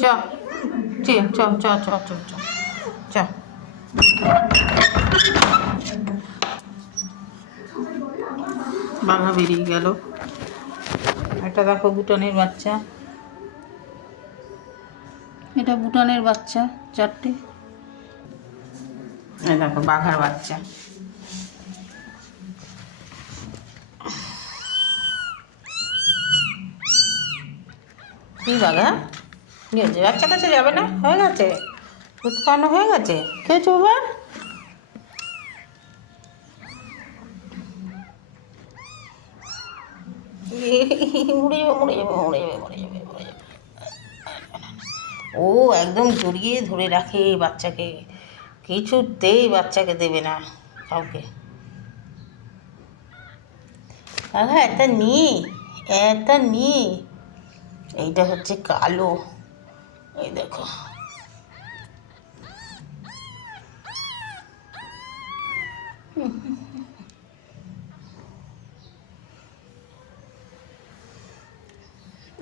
চ চ চ চ চ চ চ চ বাঘা বেরিয়ে গেল। এটা দেখো বুটানের বাচ্চা, এটা বুটানের বাচ্চা চারটে। এই দেখো বাঘার বাচ্চা। কি বাঘা কি হয়েছে? বাচ্চা কাছে যাবে না? হয়ে গেছে দুধ খাওয়ানো হয়ে গেছে? খেয়েছো বাবা? মরে যাবে মরে যাবে মরে যাবে মরে যাবে মরে যাবে। ও একদম জড়িয়ে ধরে রাখে বাচ্চাকে, কিছুতেই বাচ্চাকে দেবে না কাউকে। বাঘা একটা নিয়ে, একটা নিয়ে। এইটা হচ্ছে কালো, এই দেখো।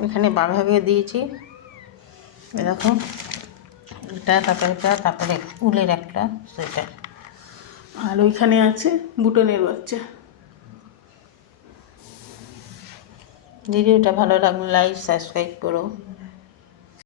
এখানে বাঘাকে দিয়েছি, দেখো এটা, তারপরে এটা, তারপরে উলের একটা সোয়েটার। আর ওইখানে আছে বুটনের বাচ্চা। ভিডিওটা ভালো লাগলে লাইক সাবস্ক্রাইব করো।